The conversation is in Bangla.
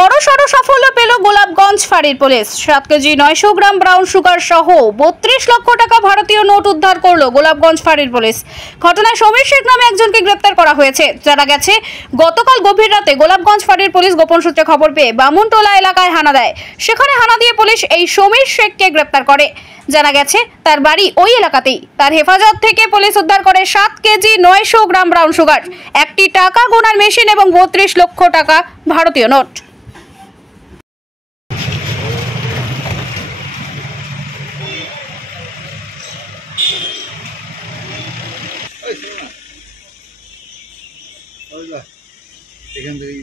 বড়সড় সাফল্য পেল গোলাপগঞ্জ ফাঁড়ির police. 7 KG 900 gram brown sugar সহ 32 লক্ষ টাকা ভারতীয় নোট উদ্ধার করল গোলাপগঞ্জ ফাঁড়ির পুলিশ। ঘটনায় সমীর শেখ নামে একজনকে গ্রেপ্তার করা হয়েছে। জানা গেছে, গতকাল গভীর রাতে গোলাপগঞ্জ ফাঁড়ির পুলিশ গোপন সূত্রে খবর পেয়ে বামুনটোলা এলাকায় হানা দেয়। সেখানে হানা দিয়ে পুলিশ এই সমীর শেখকে গ্রেপ্তার করে। জানা গেছে, তার বাড়ি ওই এলাকাতেই। তার হেফাজত থেকে পুলিশ উদ্ধার করে 7 কেজি 900 গ্রাম ব্রাউন সুগার, একটি টাকা গোনার মেশিন এবং 32 লক্ষ টাকা ভারতীয় নোট। এখান থেকে